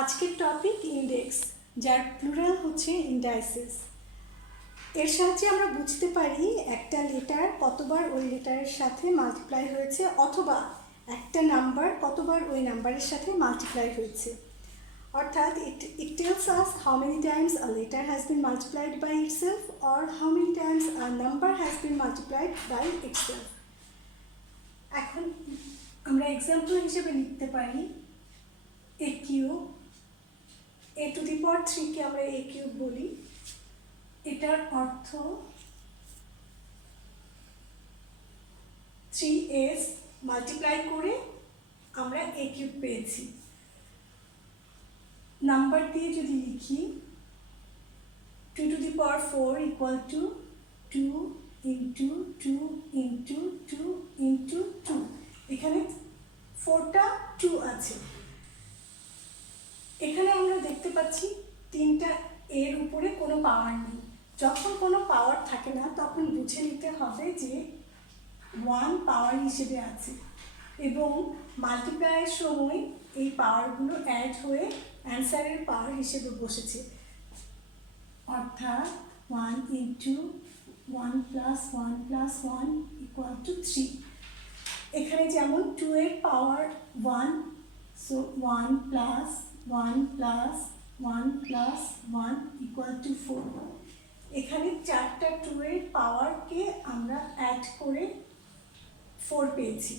আজকের topic index, যার plural হচ্ছে ইন্ডাইসেস। এর সাহায্যে আমরা বুঝতে পারি একটা লেটার কতবার ওই লেটারের সাথে মাল্টিপ্লাই হয়েছে, অথবা একটা নাম্বার কতবার ওই নাম্বারের সাথে মাল্টিপ্লাই হয়েছে। অর্থাৎ it tells us how many times a letter has been multiplied by itself or how many times a number has been multiplied by itself. এখন আমরা এক্সাম্পল হিসেবে লিখতে পারি a cube, a to the power 3 কে আমরা a cube বলি। এটার অর্থ 3s মাল্টিপ্লাই করে আমরা a কিউব পেয়েছি। নাম্বার দিয়ে যদি লিখি 2 to the power 4 equal to 2 into 2 into 2 into 2। এখানে 4টা 2 আছে। এখানে আমরা দেখতে পাচ্ছি 3টা এর উপরে কোনো পাওয়ার নেই। যখন কোনো পাওয়ার থাকে না তখন বুঝে নিতে হবে যে 1 পাওয়ার হিসেবে আছে, এবং মাল্টিপ্লাইয়ের সময় এই পাওয়ারগুলো অ্যাড হয়ে অ্যান্সারের পাওয়ার হিসেবে বসেছে। অর্থাৎ 1 into 1 plus 1 plus 1 equal to 3। এখানে যেমন 2 এর পাওয়ার 1, so 1 plus 1 plus 1 plus 1 equal to 4। এখানে 4টা 2 এর পাওয়ারকে আমরা অ্যাড করে 4 পেয়েছি।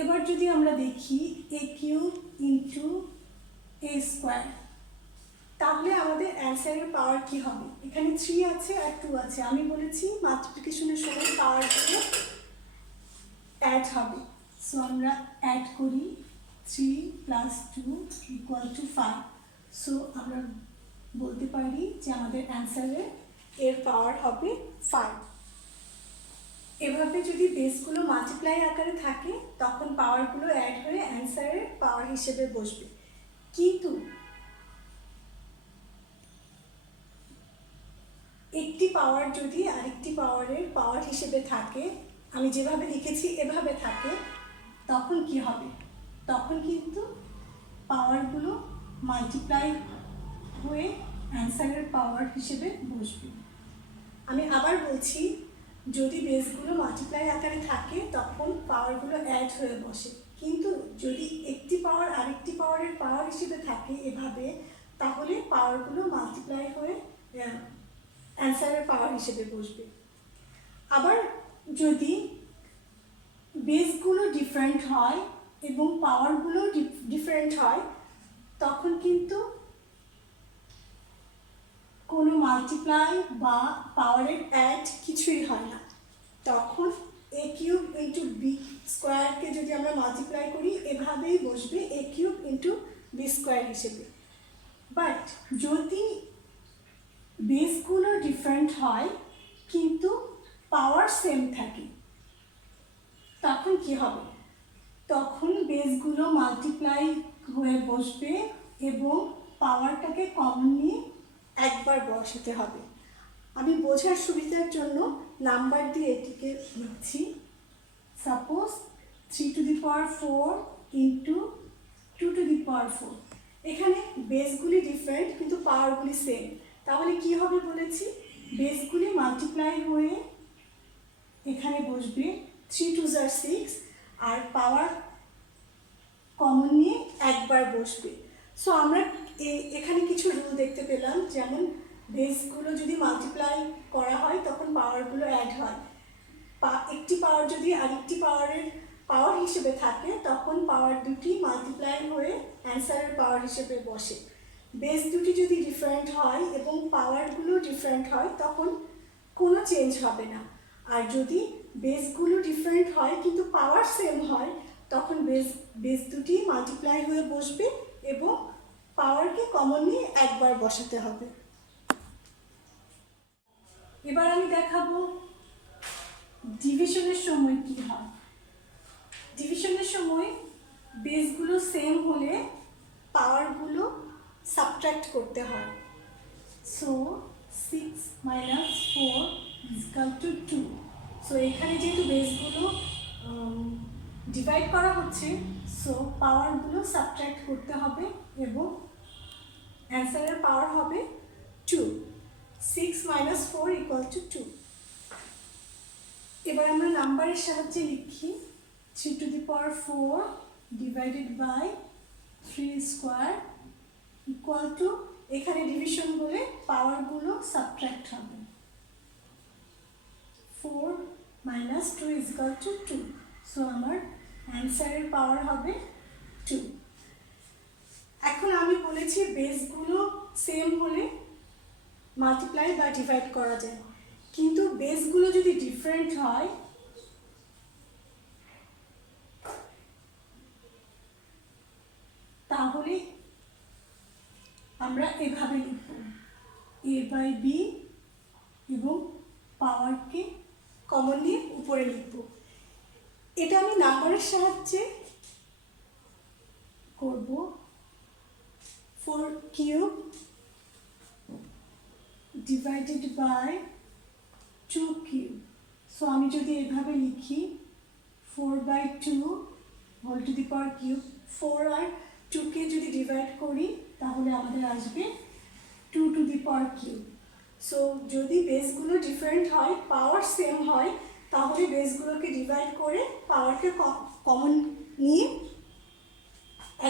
এবার যদি আমরা দেখি a cube into a square, তাহলে আমাদের অ্যান্সারের পাওয়ার কি হবে? এখানে 3 আছে আর 2 আছে। আমি বলেছি মাল্টিপ্লিকেশনের সময় পাওয়ারগুলো অ্যাড হবে, সো আমরা অ্যাড করি 3 প্লাস 2 ইকুয়াল টু 5। সো আমরা বলতে পারি যে আমাদের অ্যান্সারের এর পাওয়ার হবে 5। এভাবে যদি বেসগুলো মাল্টিপ্লাই আকারে থাকে তখন পাওয়ারগুলো অ্যাড হয়ে অ্যান্সারের পাওয়ার হিসেবে বসবে। কিন্তু একটি পাওয়ার যদি আরেকটি পাওয়ারের পাওয়ার হিসেবে থাকে, আমি যেভাবে লিখেছি এভাবে থাকে, তখন কি হবে? তখন কিন্তু পাওয়ারগুলো মাল্টিপ্লাই হয়ে অ্যান্সারের পাওয়ার হিসেবে বসবে। আমি আবার বলছি, যদি বেসগুলো মাল্টিপ্লাই আকারে থাকে তখন পাওয়ারগুলো অ্যাড হয়ে বসে, কিন্তু যদি একটি পাওয়ার আরেকটি পাওয়ারের পাওয়ার হিসেবে থাকে এভাবে, তাহলে পাওয়ারগুলো মাল্টিপ্লাই হয়ে অ্যান্সারের পাওয়ার হিসেবে বসবে। আবার যদি বেসগুলো ডিফারেন্ট হয় এবং পাওয়ারগুলো ডিফারেন্ট হয়, তখন কিন্তু কোনো মাল্টিপ্লাই বা পাওয়ারের অ্যাড কিছুই হয় না। তখন a কিউব ইন্টু বি স্কোয়ারকে যদি আমরা মাল্টিপ্লাই করি এভাবেই বসবে a cube into B square হিসেবে। বাট যদি বেসগুলো ডিফারেন্ট হয় কিন্তু পাওয়ার সেম থাকে, তখন কি হবে? তখন বেসগুলো মাল্টিপ্লাই হয়ে বসবে এবং পাওয়ারটাকে কমন নিয়ে একবার বসাতে হবে। আমি বোঝার সুবিধার জন্য নাম্বার দিয়ে এটিকে লিখছি। Suppose 3 to the power 4 into 2 to the power 4। এখানে বেসগুলি ডিফারেন্ট কিন্তু পাওয়ারগুলি সেম। তাহলে কি হবে বলেছি? বেসগুলি মাল্টিপ্লাই হয়ে এখানে বসবে 3 টু জার 6, আর পাওয়ার কমন নিয়ে একবার বসবে। সো আমরা এখানে কিছু রুল দেখতে পেলাম, যেমন বেসগুলো যদি মাল্টিপ্লাই করা হয় তখন পাওয়ারগুলো অ্যাড হয়। একটি পাওয়ার যদি আরেকটি পাওয়ারের পাওয়ার হিসেবে থাকে তখন পাওয়ার দুটি মাল্টিপ্লাই হয়ে অ্যান্সারের পাওয়ার হিসেবে বসে। বেস দুটি যদি ডিফারেন্ট হয় এবং পাওয়ারগুলো ডিফারেন্ট হয় তখন কোনো চেঞ্জ হবে না। আর যদি বেসগুলো ডিফারেন্ট হয় কিন্তু পাওয়ার সেম হয়, তখন বেস দুটি মাল্টিপ্লাই হয়ে বসবে এবং পাওয়ারকে কমন নিয়ে একবার বসাতে হবে। এবার আমি দেখাবো ডিভিশনের সময় কি হয়। ডিভিশনের সময় বেসগুলো সেম হলে পাওয়ারগুলো সাবট্রাক্ট করতে হয়। So 6 minus 4 equal to 2। So এখানে যেহেতু বেসগুলো ডিভাইড করা হচ্ছে, সো পাওয়ারগুলো সাবট্র্যাক্ট করতে হবে এবং অ্যান্সারের পাওয়ার হবে 2। 6 মাইনাস 4 ইকুয়াল টু 2। এবার আমরা নাম্বারের সাহায্যে লিখি 3 to the power 4 divided by 3 square equal to, এখানে ডিভিশন বলে পাওয়ারগুলো সাবট্র্যাক্ট হবে। 4 minus 2 is equal to 2। So আমার অ্যান্সারের পাওয়ার হবে 2। এখন আমি বলেছি বেসগুলো সেম হলে মাল্টিপ্লাই বা ডিভাইড করা যায়, কিন্তু বেসগুলো যদি ডিফারেন্ট হয় তাহলে আমরা এভাবে লিখব a বাই বি এবং পাওয়ারকে কমন নিয়ে উপরে লিখব। এটা আমি নাম্বারের সাহায্যে করব। 4 cube divided by 2 cube. So আমি যদি এভাবে লিখি 4/2 whole to the power cube, 4 আর 2কে যদি ডিভাইড করি তাহলে আমাদের আসবে 2 to the power cube. So যদি বেসগুলো ডিফারেন্ট হয়, পাওয়ার সেম হয়, তাহলে বেসগুলোকে ডিভাইড করে পাওয়ারকে কমন নিয়ে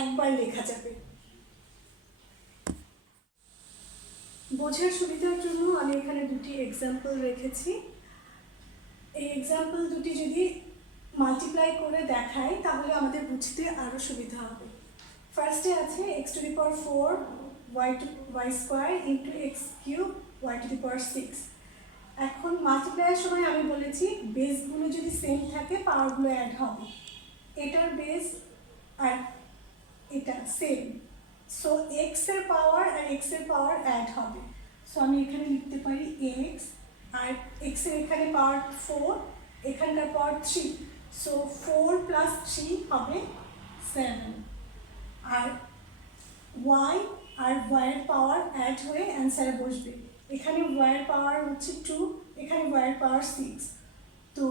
একবার লেখা যাবে। বোঝার সুবিধার জন্য আমি এখানে দুটি এক্সাম্পল রেখেছি। এই এক্সাম্পল দুটি যদি মাল্টিপ্লাই করে দেখাই তাহলে আমাদের বুঝতে আরও সুবিধা হবে। ফার্স্টে আছে x to the power 4 y square into x cube y to the power 6। এখন মাল্টিপ্লাইয়ের সময় আমি বলেছি বেসগুলো যদি সেম থাকে পাওয়ারগুলো অ্যাড হবে। এটার বেস আর এটা সেম, সো এক্সের পাওয়ার আর এক্সের পাওয়ার অ্যাড হবে। সো আমি এখানে লিখতে পারি এক্স আর এক্সের এখানে পাওয়ার 4, এখানকার পাওয়ার 3, সো 4 প্লাস 3 হবে 7। আর ওয়াই আর ওয়াইয়ের পাওয়ার অ্যাড হয়ে অ্যান্সারে বসবে। এখানে ওয়াইয়ের পাওয়ার হচ্ছে 2, এখানে ওয়াইয়ের পাওয়ার 6, তো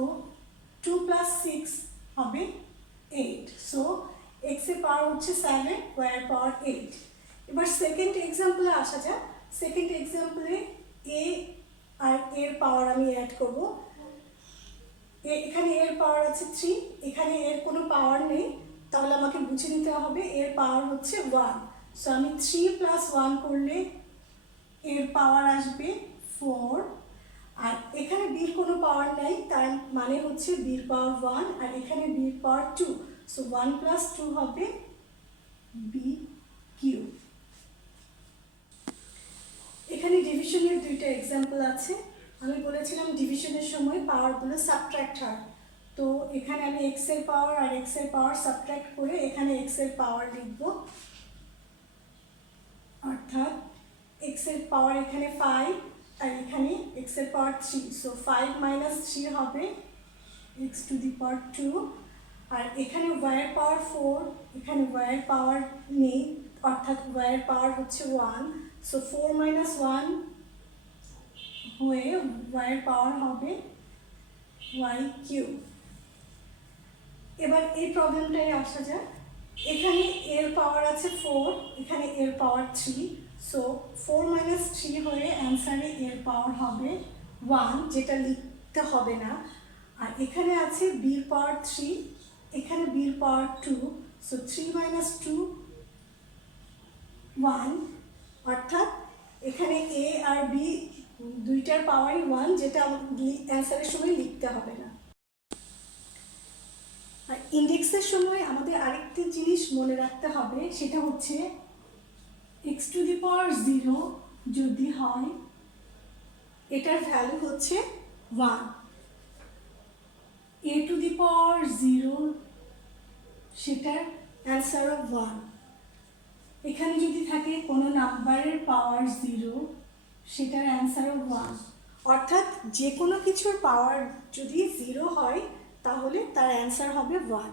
2 প্লাস 6 হবে 8। সো এক্সের পাওয়ার হচ্ছে 7, ওয়াইয়ের পাওয়ার 8। এবার সেকেন্ড এক্সাম্পলে আসা যাক। সেকেন্ড এক্সাম্পলে এ আর এর পাওয়ার আমি অ্যাড করব। এখানে এর পাওয়ার আছে 3, এখানে এর কোনো পাওয়ার নেই, তাহলে আমাকে বুঝে নিতে হবে এর পাওয়ার হচ্ছে 1। সো আমি 3 প্লাস 1 করলে এর পাওয়ার আসবে 4, আর এখানে বির কোনো পাওয়ার নেই, তার মানে হচ্ছে বির পাওয়ার 1 আর এখানে বির পাওয়ার 2, সো 1 প্লাস 2 হবে বি কিউ। এখানে ডিভিশনের দুইটা এক্সাম্পল আছে। আমি বলেছিলাম ডিভিশনের সময় পাওয়ারগুলো সাবট্র্যাক্ট হয়, তো এখানে আমি এক্সের পাওয়ার আর এক্সের পাওয়ার সাবট্র্যাক্ট করে এখানে এক্সের পাওয়ার লিখব, অর্থাৎ এক্সের পাওয়ার এখানে 5 আর এখানে এক্সের পাওয়ার 3, সো 5 মাইনাস 3 হবে এক্স টু দি পাওয়ার 2। আর এখানে ওয়াইয়ের পাওয়ার 4, এখানে ওয়াইয়ের পাওয়ার নেই, অর্থাৎ ওয়াইয়ের পাওয়ার হচ্ছে 1, সো 4 মাইনাস 1 হয়ে ওয়াইয়ের পাওয়ার হবে ওয়াই কিউব। এবার এই প্রবলেমটায় আসা যাক। এখানে এর পাওয়ার আছে 4, এখানে এর পাওয়ার 3, সো 4 মাইনাস 3 হয়ে অ্যান্সারে এর পাওয়ার হবে 1, যেটা লিখতে হবে না। আর এখানে আছে বির পাওয়ার 3, এখানে বির পাওয়ার 2, সো 3 মাইনাস 2 1, অর্থাৎ এখানে এ আর বি দুইটার পাওয়ারই 1, যেটা অ্যান্সারের সময় লিখতে হবে না। আর ইন্ডেক্সের সময় আমাদের আরেকটি জিনিস মনে রাখতে হবে, সেটা হচ্ছে এক্স টু দি পাওয়ার 0 যদি হয় এটার ভ্যালু হচ্ছে 1, এ টু দি পাওয়ার 0 সেটার অ্যান্সারও 1। এখানে যদি থাকে কোনো নাম্বারের পাওয়ার 0 সেটার অ্যান্সারও 1, অর্থাৎ যে কোনো কিছুর পাওয়ার যদি 0 হয় তাহলে তার অ্যান্সার হবে 1।